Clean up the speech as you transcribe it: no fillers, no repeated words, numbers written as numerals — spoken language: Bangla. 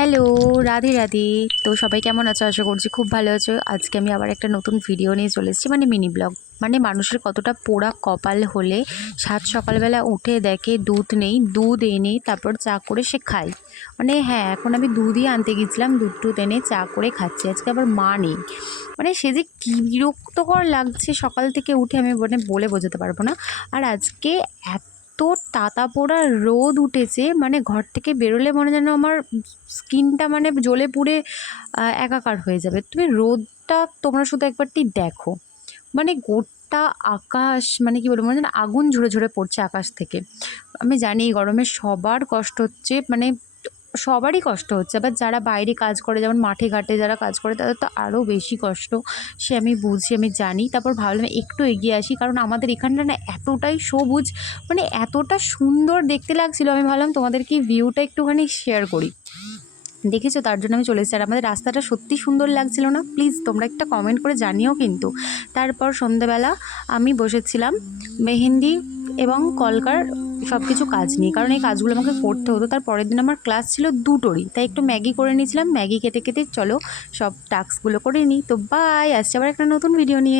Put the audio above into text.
হ্যালো, রাধে রাধে। তো সবাই কেমন আছো? আশা করছি খুব ভালো আছো। আজকে আমি আবার একটা নতুন ভিডিও নিয়ে চলে এসেছি, মানে মিনি ব্লগ। মানে মানুষের কতটা পোড়া কপাল হলে সাত সকালবেলা উঠে দেখে দুধ নেই, দুধ এনে তারপর চা করে সে খায়। মানে হ্যাঁ, এখন আমি দুধই আনতে গেছিলাম, দুধ টুধ এনে চা করে খাচ্ছি। আজকে আবার মা নেই। মানে সে যে কী বিরক্তকর লাগছে সকাল থেকে উঠে, আমি মানে বলে বোঝাতে পারবো না। আর আজকে এত তাতা পোড়া রোদ উঠেছে, মানে ঘর থেকে বেরোলে মনে যেন আমার স্কিনটা মানে জ্বলে পুড়ে একাকার হয়ে যাবে। তুমি রোদটা তোমরা শুধু একবারটি দেখো, মানে গোটা আকাশ, মানে কি বলবো, মানে যেন আগুন ঝরে ঝরে পড়ছে আকাশ থেকে। আমি জানি এই গরমে সবার কষ্ট হচ্ছে, মানে সবারই কষ্ট হচ্ছে। আবার যারা বাইরে কাজ করে, যেমন মাঠে ঘাটে যারা কাজ করে, তাদের তো আরও বেশি কষ্ট। সে আমি বুঝি, আমি জানি। তারপর ভাবলাম একটু এগিয়ে আসি, কারণ আমাদের এখানটা না এতটাই সবুজ, মানে এতটা সুন্দর দেখতে লাগছিল। আমি ভাবলাম তোমাদেরকে ভিউটা একটুখানি শেয়ার করি। দেখেছো, তার জন্য আমি চলে এসেছি। আর আমাদের রাস্তাটা সত্যি সুন্দর লাগছিল না? প্লিজ তোমরা একটা কমেন্ট করে জানিও কিন্তু। তারপর সন্ধ্যেবেলা আমি বসেছিলাম মেহেন্দি এবং কলকার সব কিছু কাজ নিয়ে, কারণ এই কাজগুলো আমাকে করতে হতো। তার পরের দিন আমার ক্লাস ছিল দুটোরই, তাই একটু ম্যাগি করে নিয়েছিলাম। ম্যাগি খেতে খেতে চলো সব টাস্কগুলো করে নিই। তো বাই, আসছে আবার একটা নতুন ভিডিও নিয়ে।